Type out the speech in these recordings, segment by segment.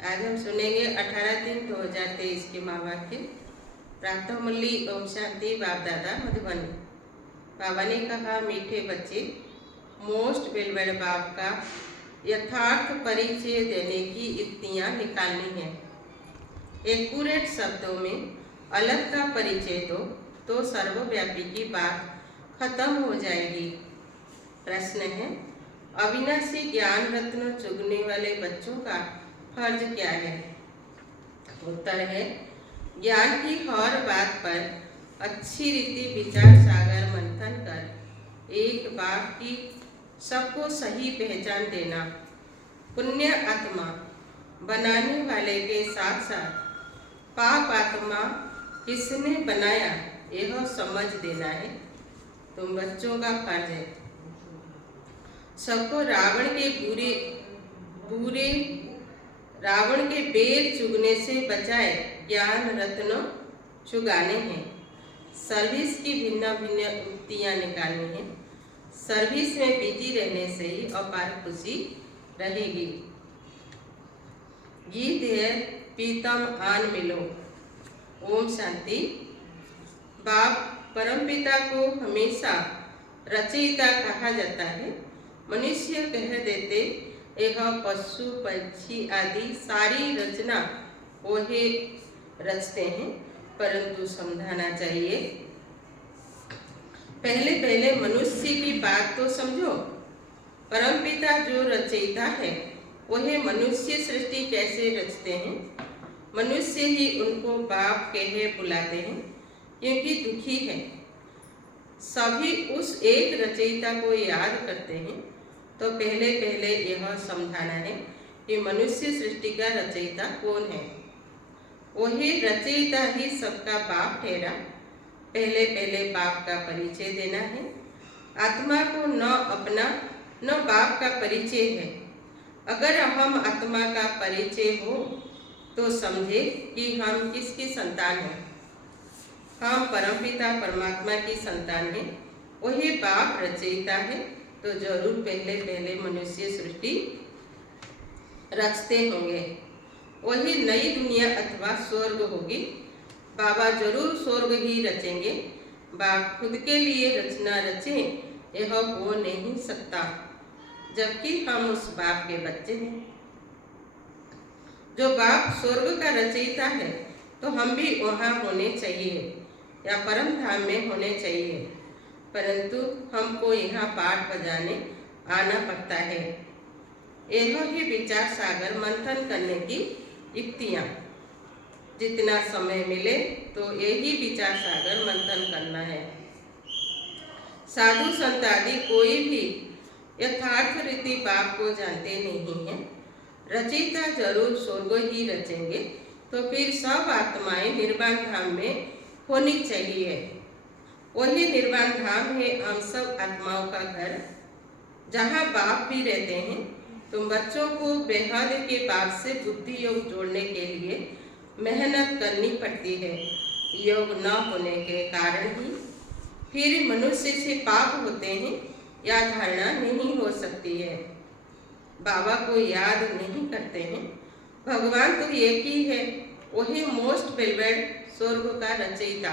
आज हम सुनेंगे 18/3/2023 के माँ वाक्य। प्रातः मुरली ओम शांति बाप दादा मधुबनी। बाबा ने कहा, मीठे बच्चे, मोस्ट बेलवेड बाप का यथार्थ परिचय देने की युक्तियाँ निकालनी है। एक्यूरेट शब्दों में अलग का परिचय दो तो सर्वव्यापी की बात खत्म हो जाएगी। प्रश्न है, अविनाशी ज्ञान रत्न चुगने वाले बच्चों का फर्ज क्या है? उत्तर है, ज्ञान की हर बात पर अच्छी रीति विचार सागर मंथन कर एक बात की सबको सही पहचान देना, पुण्य आत्मा बनाने वाले के साथ साथ पाप आत्मा किसने बनाया यह समझ देना है। तुम बच्चों का फर्ज है सबको रावण के बेर चुगने से बचाए ज्ञान रत्न चुगाने हैं। सर्विस की भिन्न भिन्न युक्तियाँ निकालनी है। सर्विस में बिजी रहने से ही अपार खुशी रहेगी। गीत है पीतम आन मिलो। ओम शांति। बाप परमपिता को हमेशा रचयिता कहा जाता है। मनुष्य कह देते यह पशु पक्षी आदि सारी रचना वही रचते हैं, परंतु समझाना चाहिए पहले पहले मनुष्य की बात तो समझो। परमपिता जो रचयिता है वही मनुष्य सृष्टि कैसे रचते हैं। मनुष्य ही उनको बाप कहे बुलाते हैं क्योंकि दुखी है। सभी उस एक रचयिता को याद करते हैं। तो पहले पहले यह समझाना है कि मनुष्य सृष्टि का रचयिता कौन है। वही रचयिता ही सबका बाप ठहरा। पहले पहले बाप का परिचय देना है। आत्मा को न अपना न बाप का परिचय है। अगर हम आत्मा का परिचय हो तो समझे कि हम किसकी संतान हैं। हम परमपिता परमात्मा की संतान हैं। वही बाप रचयिता है, तो जरूर पहले पहले मनुष्य सृष्टि रचते होंगे। वही नई दुनिया अथवा स्वर्ग होगी। बाबा जरूर स्वर्ग ही रचेंगे। बाप खुद के लिए रचना रचें यह हो नहीं सकता, जबकि हम उस बाप के बच्चे हैं। जो बाप स्वर्ग का रचयिता है तो हम भी वहाँ होने चाहिए या परम धाम में होने चाहिए, परंतु हमको यहाँ पाठ बजाने आना पड़ता है। यह ही विचार सागर मंथन करने की युक्तियाँ। जितना समय मिले तो यही विचार सागर मंथन करना है। साधु संत आदि कोई भी यथार्थ रीति बाप को जानते नहीं हैं। रचयिता जरूर स्वर्ग ही रचेंगे, तो फिर सब आत्माएं निर्वाण धाम में होनी चाहिए। वही निर्वाण धाम है हम सब आत्माओं का घर, जहाँ बाप भी रहते हैं। तुम बच्चों को बेहद के बाप से बुद्धि योग जोड़ने के लिए मेहनत करनी पड़ती है। योग न होने के कारण ही फिर मनुष्य से पाप होते हैं या धारणा नहीं हो सकती है। बाबा को याद नहीं करते हैं। भगवान तो एक ही है, वही मोस्ट बेलवेड स्वर्ग का रचयिता।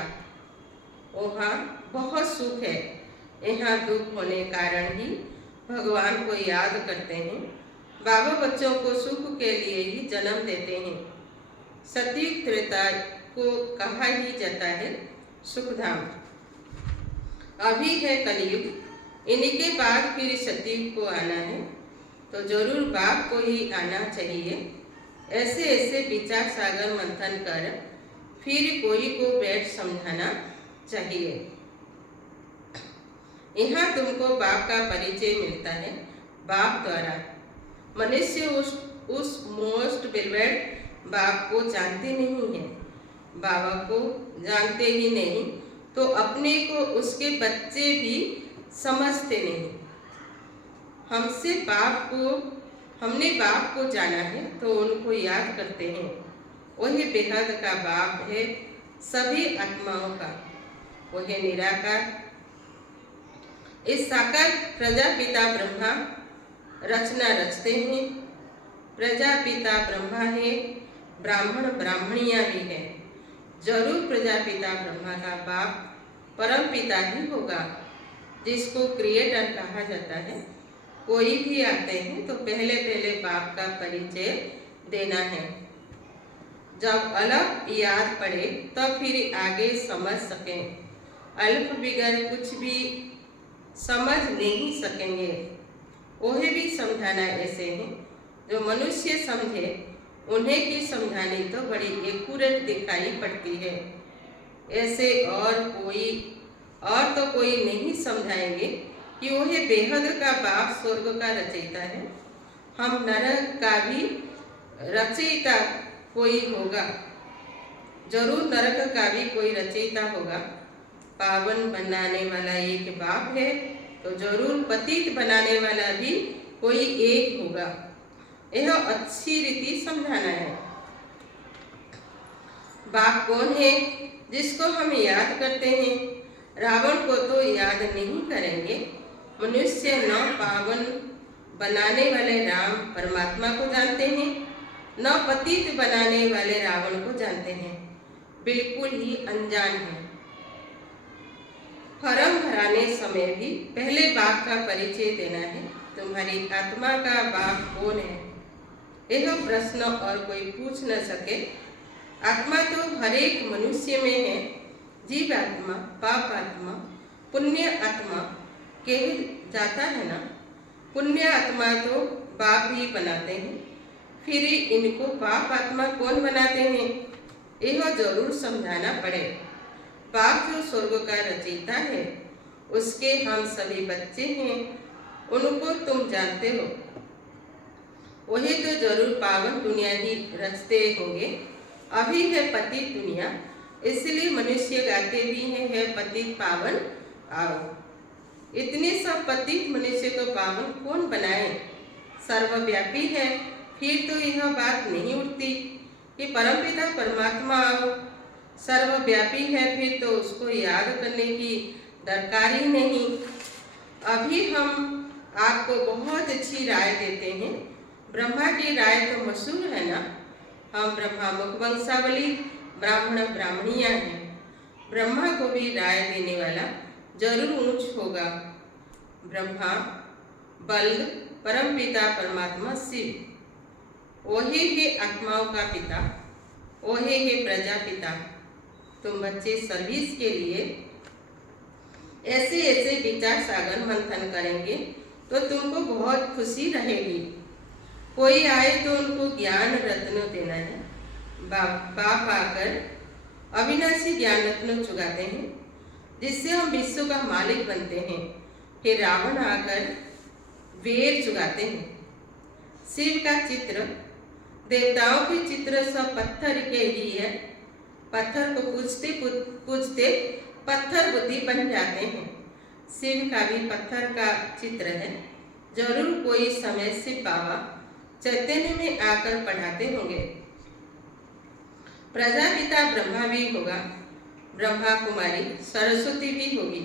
वहाँ बहुत सुख है। यहाँ दुख होने कारण ही भगवान को याद करते हैं। बाबा बच्चों को सुख के लिए ही जन्म देते हैं। सतयुग त्रेता को कहा ही जाता है सुखधाम। अभी है कलयुग, इन्हीं के बाद फिर सतयुग को आना है, तो जरूर बाप को ही आना चाहिए। ऐसे ऐसे विचार सागर मंथन कर फिर कोई को बैठ समझाना चाहिए। यहाँ तुमको बाप का परिचय मिलता है बाप द्वारा। मनुष्य उस मोस्ट बेलवेड बाप को जानते नहीं है। बाबा को जानते ही नहीं तो अपने को उसके बच्चे भी समझते नहीं। हमने बाप को जाना है तो उनको याद करते हैं। वही बेहद का बाप है सभी आत्माओं का। वही निराकार। इस साकार प्रजापिता ब्रह्मा रचना रचते हैं। प्रजापिता ब्रह्मा है, ब्राह्मण ब्राह्मणियाँ भी है। जरूर प्रजापिता ब्रह्मा का बाप परम पिता ही होगा, जिसको क्रिएटर कहा जाता है। कोई भी आते हैं तो पहले पहले बाप का परिचय देना है। जब अलग याद पड़े तब फिर आगे समझ सकें। अल्प बिगर कुछ भी समझ नहीं सकेंगे। वही भी समझाना ऐसे है जो मनुष्य समझे, उन्हें की समझानी तो बड़ी एक्यूरेट दिखाई पड़ती है। ऐसे और तो कोई नहीं समझाएंगे कि वह बेहद का बाप स्वर्ग का रचयिता है। हम नरक का भी रचयिता कोई होगा, जरूर नरक का भी कोई रचयिता होगा। पावन बनाने वाला एक बाप है तो जरूर पतित बनाने वाला भी कोई एक होगा। यह अच्छी रीति समझाना है। बाप कौन है जिसको हम याद करते हैं? रावण को तो याद नहीं करेंगे। मनुष्य न पावन बनाने वाले राम परमात्मा को जानते हैं, न पतित बनाने वाले रावण को जानते हैं। बिल्कुल ही अनजान है। फॉर्म भराने समय भी पहले बाप का परिचय देना है। तुम्हारी आत्मा का बाप कौन है? यह प्रश्न और कोई पूछ न सके। आत्मा तो हर एक मनुष्य में है। जीव आत्मा, पाप आत्मा, पुण्य आत्मा कह जाता है ना। पुण्य आत्मा तो बाप ही बनाते हैं, फिर इनको पाप आत्मा कौन बनाते हैं? यह जरूर समझाना पड़े। बाप जो स्वर्ग का रचयिता है, उसके हम सभी बच्चे हैं, उनको तुम जानते हो। वही तो जरूर पावन दुनिया ही रचते होंगे। अभी है पतित दुनिया, इसलिए मनुष्य गाते भी हैं, है पतित पावन आओ। इतने सब पतित मनुष्य को पावन कौन बनाए? सर्वव्यापी है, फिर तो यह बात नहीं उठती कि परमपिता परमात्मा आओ। सर्वव्यापी है, फिर तो उसको याद करने की दरकार ही नहीं। अभी हम आपको बहुत अच्छी राय देते हैं। ब्रह्मा की राय तो मशहूर है ना। हम ब्रह्मा मुख वंशावली ब्राह्मण ब्राह्मणियाँ हैं। ब्रह्मा को भी राय देने वाला जरूर ऊंच होगा। ब्रह्मा बल परमपिता परमात्मा शिव, वही है आत्माओं का पिता, वही है प्रजापिता। तुम बच्चे सर्विस के लिए ऐसे ऐसे विचार सागर मंथन करेंगे तो तुमको बहुत खुशी रहेगी। कोई आए तो उनको ज्ञान रत्न देना है। बाप आकर अविनाशी ज्ञान रत्न चुगाते हैं, जिससे हम विश्व का मालिक बनते हैं। फिर रावण आकर वेर चुगाते हैं। शिव का चित्र, देवताओं के चित्र सब पत्थर के ही है। पत्थर को पूजते पूजते पत्थर बुद्धि बन जाते हैं। शिव का भी पत्थर का चित्र है। जरूर कोई समय शिव बाबा चैतन्य में आकर पढ़ाते होंगे। प्रजापिता ब्रह्मा भी होगा, ब्रह्मा कुमारी सरस्वती भी होगी।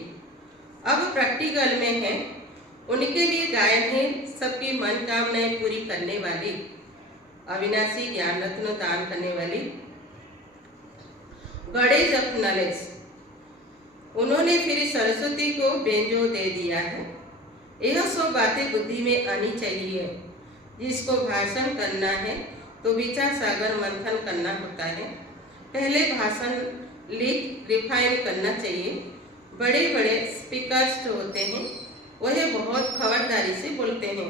अब प्रैक्टिकल में है, उनके लिए गायन है सबकी मनोकामनाएं पूरी करने वाली, अविनाशी ज्ञान रत्न दान करने वाली गॉडेज ऑफ नॉलेज। उन्होंने फिर सरस्वती को बेंजो दे दिया है। यह सब बातें बुद्धि में आनी चाहिए। जिसको भाषण करना है तो विचार सागर मंथन करना होता है। पहले भाषण लिख रिफाइन करना चाहिए। बड़े बड़े स्पीकर्स जो होते हैं वह बहुत खबरदारी से बोलते हैं,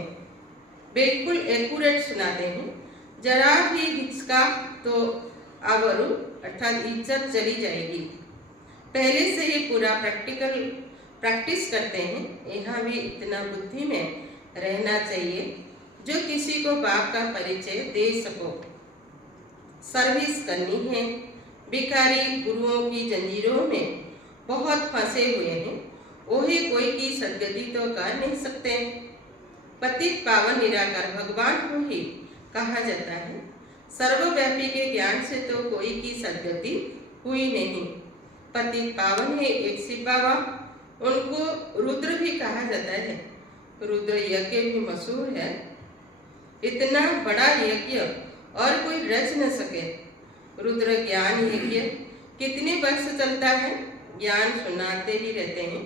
बिल्कुल एक्यूरेट सुनाते हैं। जरा भी हिचका तो आबरू अर्थात इज्जत चली जाएगी। पहले से ही पूरा प्रैक्टिस करते हैं। यहाँ भी इतना बुद्धि में रहना चाहिए जो किसी को बाप का परिचय दे सको। सर्विस करनी है। भिखारी गुरुओं की जंजीरों में बहुत फंसे हुए हैं, वही कोई की सदगति तो कर नहीं सकते। पतित पावन निराकार भगवान को ही कहा जाता है। सर्वव्यापी के ज्ञान से तो कोई की सदगति हुई नहीं। पतित पावन है एक शिव बाबा, उनको रुद्र भी कहा जाता है। रुद्र यज्ञ भी मशहूर है। इतना बड़ा यज्ञ और कोई रच न सके। रुद्र ज्ञान यज्ञ कितने वर्ष चलता है, ज्ञान सुनाते ही रहते हैं।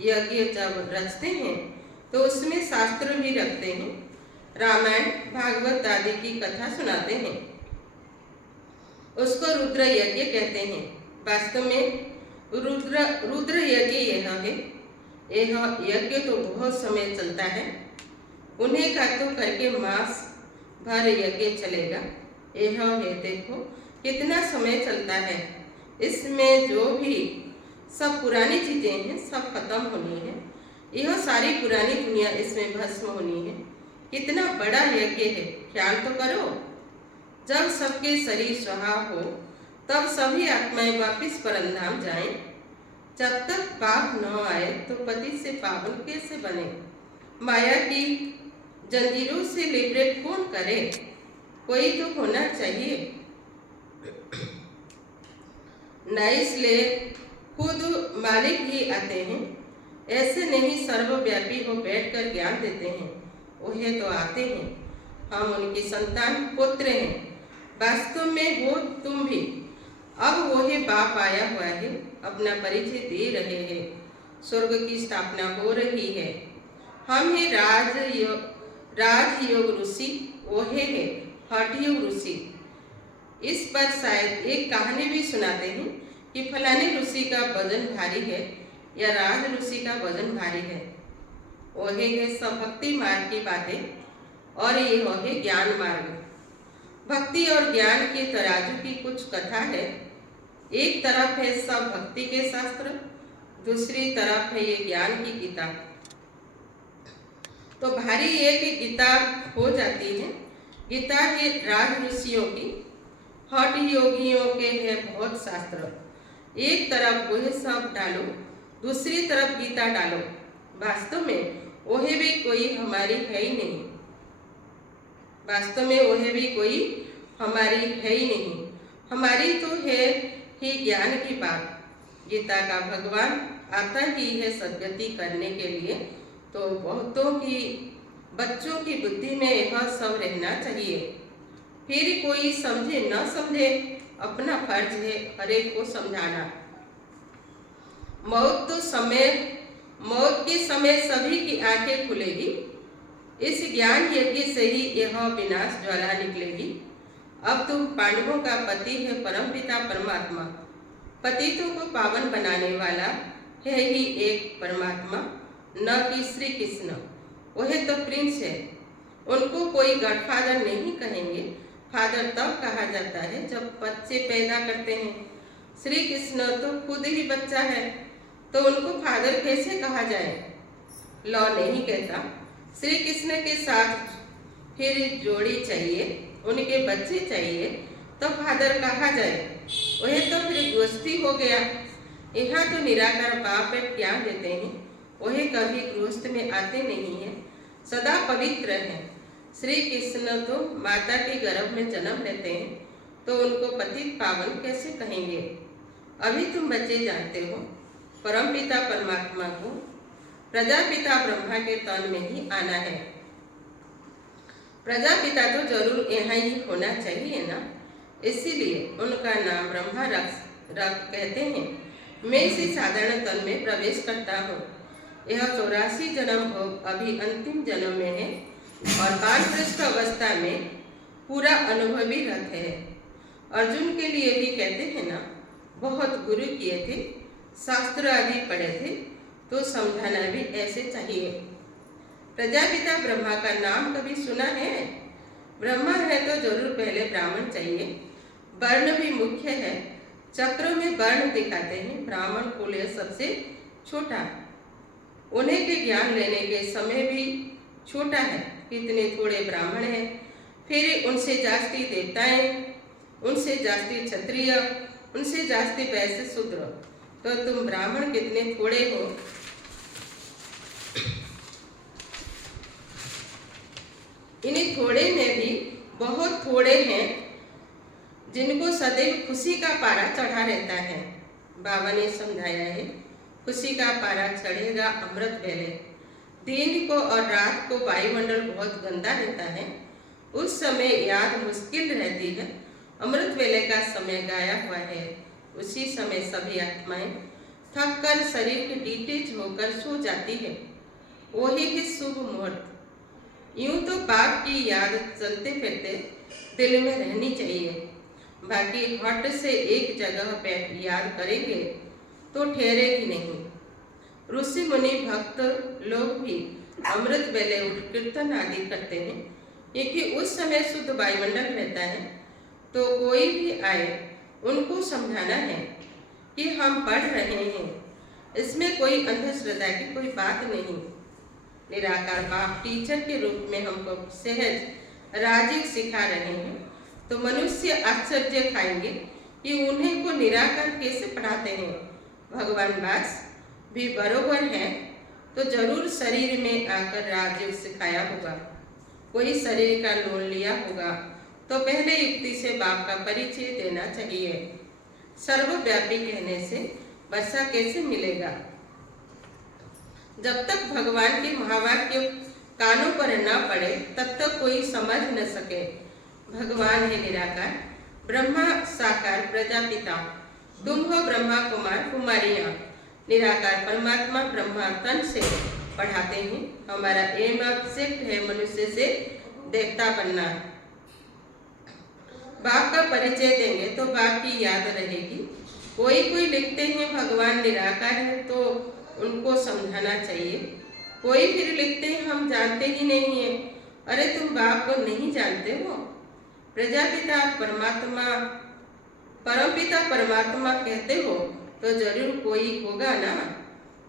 यज्ञ जब रचते हैं तो उसमें शास्त्र भी रखते हैं, रामायण भागवत आदि की कथा सुनाते हैं, उसको रुद्र यज्ञ कहते हैं। वास्तव में रुद्र यज्ञ यह है। यह यज्ञ तो बहुत समय चलता है, उन्हें का तो करके मास भर यज्ञ चलेगा। यह है, देखो कितना समय चलता है। इसमें जो भी सब पुरानी चीजें हैं सब खत्म होनी है। यह सारी पुरानी दुनिया इसमें भस्म होनी है। कितना बड़ा यज्ञ है, ख्याल तो करो। जब सबके शरीर स्वाहा हो तब सभी आत्माएं वापिस परमधाम जाएं। जब तक पाप न आए तो पति से पावन कैसे बने? माया की जंजीरों से लिबरेट कौन करे? कोई तो होना चाहिए। न इसलिए खुद मालिक ही आते हैं, ऐसे नहीं सर्वव्यापी हो बैठकर ज्ञान देते हैं। वह तो आते हैं, हम उनकी संतान पुत्र हैं। वास्तव में हो तुम भी। अब वही बाप आया हुआ है, अपना परिचय दे रहे हैं। स्वर्ग की स्थापना हो रही है। हम हैं राजयोग ऋषि, वह है हठयोग ऋषि। इस पर शायद एक कहानी भी सुनाते हैं कि फलाने ऋषि का वजन भारी है या राज ऋषि का वजन भारी है। वह है सब भक्ति मार्ग की बातें और ये है ज्ञान मार्ग। भक्ति और ज्ञान के तराजू की कुछ कथा है। एक तरफ है सब भक्ति के शास्त्र, दूसरी तरफ है ये ज्ञान की गीता। तो भारी एक गीता हो जाती है। गीता है राज ऋषियों की, हठ योगियों के है बहुत शास्त्र। एक तरफ वह सब डालो, दूसरी तरफ गीता डालो। वास्तव में वह भी कोई हमारी है ही नहीं। वास्तव में वह भी कोई हमारी है ही नहीं। हमारी तो है ही ज्ञान की बात। गीता का भगवान आता ही है सद्गति करने के लिए। तो बहुतों की बच्चों की बुद्धि में यह सब रहना चाहिए। फिर कोई समझे न समझे, अपना फर्ज है हर एक को समझाना। मौत के समय सभी की आंखें खुलेगी। इस ज्ञान यज्ञ से ही यह विनाश ज्वाला निकलेगी। अब तुम पांडवों का पति है परमपिता परमात्मा। पतितों को पावन बनाने वाला है ही एक परमात्मा, न कि श्री कृष्ण। वह तो प्रिंस है। उनको कोई गॉडफादर नहीं कहेंगे। फादर तब कहा जाता है जब बच्चे पैदा करते हैं। श्री कृष्ण तो खुद ही बच्चा है, तो उनको फादर कैसे कहा जाए? लॉ नहीं कहता। श्री कृष्ण के साथ फिर जोड़ी चाहिए, उनके बच्चे चाहिए, तो फादर कहा जाए। वह तो फिर गृहस्थी हो गया। यहाँ तो निराकार बाप ज्ञान देते हैं। वह कभी गृहस्थ में आते नहीं है, सदा पवित्र है। श्री कृष्ण तो माता के गर्भ में जन्म लेते हैं, तो उनको पतित पावन कैसे कहेंगे? अभी तुम बच्चे जानते हो, परमपिता परमात्मा को प्रजापिता ब्रह्मा के तन में ही आना है। प्रजापिता तो जरूर यहाँ ही होना चाहिए ना, इसीलिए उनका नाम ब्रह्मा रख कहते हैं। मैं इसी साधारण तन में प्रवेश करता हूँ। यह 84 जन्म भोग अभी अंतिम जन्म में है और वानप्रस्थ अवस्था में पूरा अनुभवी रथ है। अर्जुन के लिए भी कहते हैं ना, बहुत गुरु किए थे, शास्त्र आदि पढ़े थे, तो समझाना भी ऐसे चाहिए। प्रजापिता ब्रह्मा का नाम कभी सुना है? ब्रह्मा है तो जरूर पहले ब्राह्मण चाहिए। वर्ण भी मुख्य है। चक्र में वर्ण दिखाते हैं। ब्राह्मण कुल सबसे छोटा, उन्हें के ज्ञान लेने के समय भी छोटा है। कितने थोड़े ब्राह्मण हैं, फिर उनसे जास्ती देवताएं, उनसे जास्ती क्षत्रिय, उनसे जास्ती वैश्य शूद्र, तो तुम ब्राह्मण कितने थोड़े हो। इन्हीं थोड़े में भी बहुत थोड़े हैं जिनको सदैव खुशी का पारा चढ़ा रहता है। बाबा ने समझाया है, खुशी का पारा चढ़ेगा अमृत वेले। दिन को और रात को वायुमंडल बहुत गंदा रहता है, उस समय याद मुश्किल रहती है। अमृत वेले का समय गाया हुआ है। उसी समय सभी आत्माएं थक कर शरीर के डीटेच होकर सो जाती है। वही है शुभ मुहूर्त। यूं तो बाप की याद चलते फिरते दिल में रहनी चाहिए, बाकी हट से एक जगह पे याद करेंगे तो ठहरेगी नहीं। ऋषि मुनि भक्त लोग भी अमृत वेले उठ कीर्तन आदि करते हैं, क्योंकि उस समय शुद्ध वायुमंडल रहता है। तो कोई भी आए उनको समझाना है कि हम पढ़ रहे हैं, इसमें कोई अंधश्रद्धा की कोई बात नहीं। निराकार बाप टीचर के रूप में हमको सहज राजी सिखा रहे हैं, तो मनुष्य आश्चर्य खाएंगे कि उन्हें को निराकार कैसे पढ़ाते हैं। भगवान वास भी बरोबर है, तो जरूर शरीर में आकर राजयोग सिखाया होगा। कोई शरीर का लोन लिया होगा तो पहले युक्ति से बाप का परिचय देना चाहिए। सर्वव्यापी कहने से वर्षा कैसे मिलेगा? जब तक भगवान के महावाक्य कानों पर न पड़े तब तक कोई समझ न सके। भगवान है निराकार, ब्रह्मा साकार प्रजापिता, तुम हो ब्रह्मा कुमार कुमारियां। निराकार परमात्मा ब्रह्मा तन से पढ़ाते हैं। हमारा एम ऑब्जेक्ट है मनुष्य से देवता बनना। बाप का परिचय देंगे तो बाप की याद रहेगी। कोई लिखते हैं भगवान निराकार है, तो उनको समझाना चाहिए। कोई फिर लिखते हैं हम जानते ही नहीं है। अरे तुम बाप को नहीं जानते हो? प्रजापिता परमात्मा, परमपिता परमात्मा कहते हो तो जरूर कोई होगा ना।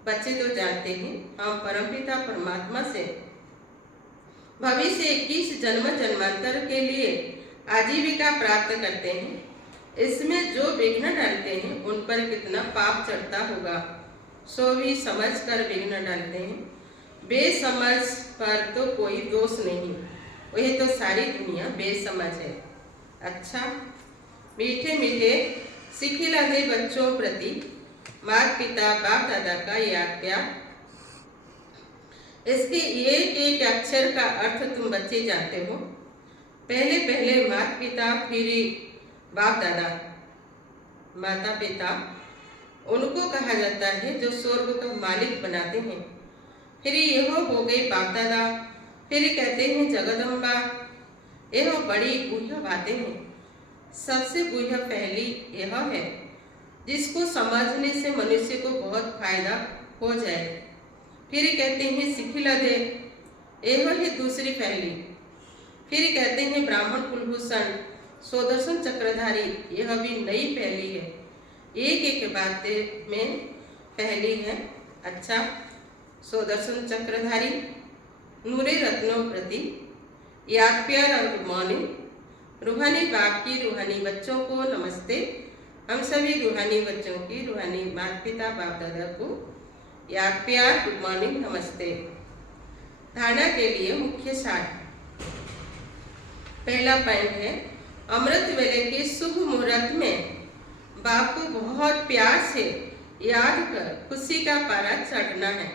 बच्चे तो जानते हैं हम परमपिता परमात्मा से भविष्य 21 जन्म जन्मांतर के लिए आजीविका प्राप्त करते हैं। इसमें जो विघ्न डालते हैं उन पर कितना पाप चढ़ता होगा, सो भी समझ कर विघ्न डालते हैं। बेसमझ पर तो कोई दोष नहीं, वही तो सारी दुनिया बेसमझ है। अच्छा, मीठे मीठे सिखिलाधे बच्चों प्रति माता पिता बाप दादा का याद प्यार। इसके एक एक अक्षर का अर्थ तुम बच्चे जानते हो। पहले पहले माता पिता, फिर बाप दादा। माता पिता उनको कहा जाता है जो स्वर्ग का मालिक बनाते हैं। फिर यह हो गई बाप दादा, फिर कहते हैं जगदम्बा। यह बड़ी गुह्य बातें हैं। सबसे गुह्य पहली यह है जिसको समझने से मनुष्य को बहुत फायदा हो जाए। फिर कहते हैं सिखिलाधे, यह है दूसरी पहली। फिर कहते हैं ब्राह्मण कुलभूषण, सुदर्शन चक्रधारी, यह भी नई पहली है। एक एक बातें में पहली है। अच्छा, सुदर्शन चक्रधारी, नूरे रत्नों प्रति याद प्यार और गुड मॉर्निंग। रूहानी बाप की रूहानी बच्चों को नमस्ते। हम सभी रूहानी बच्चों की रूहानी माता पिता बाप दादा को याद प्यार गुड मॉर्निंग नमस्ते। धारणा के लिए मुख्य सार। पहला पॉइंट है, अमृत वेले के शुभ मुहूर्त में बाप को बहुत प्यार से याद कर खुशी का पारा चढ़ना है।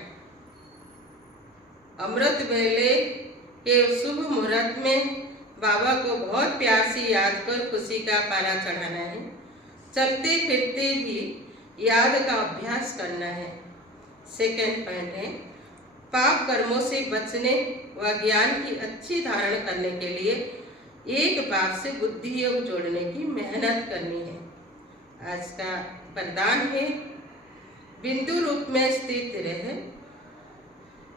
अमृत वेले के शुभ मुहूर्त में बाबा को बहुत प्यार से याद कर खुशी का पारा चढ़ाना है। चलते फिरते भी याद का अभ्यास करना है। सेकंड पॉइंट है, पाप कर्मों से बचने व ज्ञान की अच्छी धारण करने के लिए एक बाप से बुद्धि योग जोड़ने की मेहनत करनी है। आज का वरदान है, बिंदु रूप में स्थित रहे,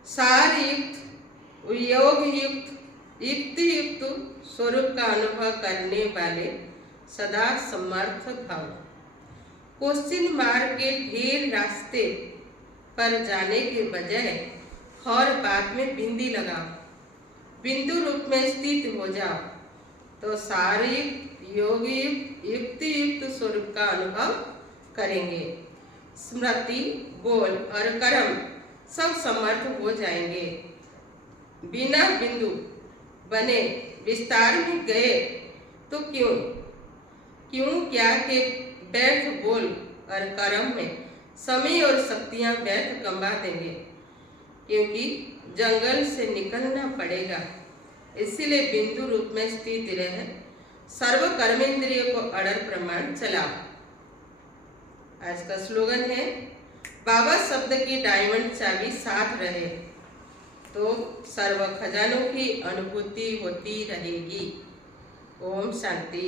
सार युक्त योग युक्त युक्ति युक्त स्वरूप का अनुभव करने वाले सदा समर्थ भाव। क्वेश्चन मार्ग के ढेर रास्ते पर जाने के बजाय हर बात में बिंदी लगाओ, बिंदु रूप में स्थित हो जाओ, तो शारीरिक योगिक युक्ति युक्त स्वरूप का अनुभव करेंगे। स्मृति, बोल और कर्म सब समर्थ हो जाएंगे। बिना बिंदु बने विस्तार में गए तो क्यों क्या के व्यर्थ बोल और कर्म में समय और शक्तियां व्यर्थ कमा देंगे, क्योंकि जंगल से निकलना पड़ेगा। इसीलिए बिंदु रूप में स्थित रहे, सर्व कर्मेंद्रिय को अड़र प्रमाण चलाओ। आज का स्लोगन है, बाबा शब्द की डायमंड चाबी साथ रहे तो सर्व खजानों की अनुभूति होती रहेगी। ओम शांति।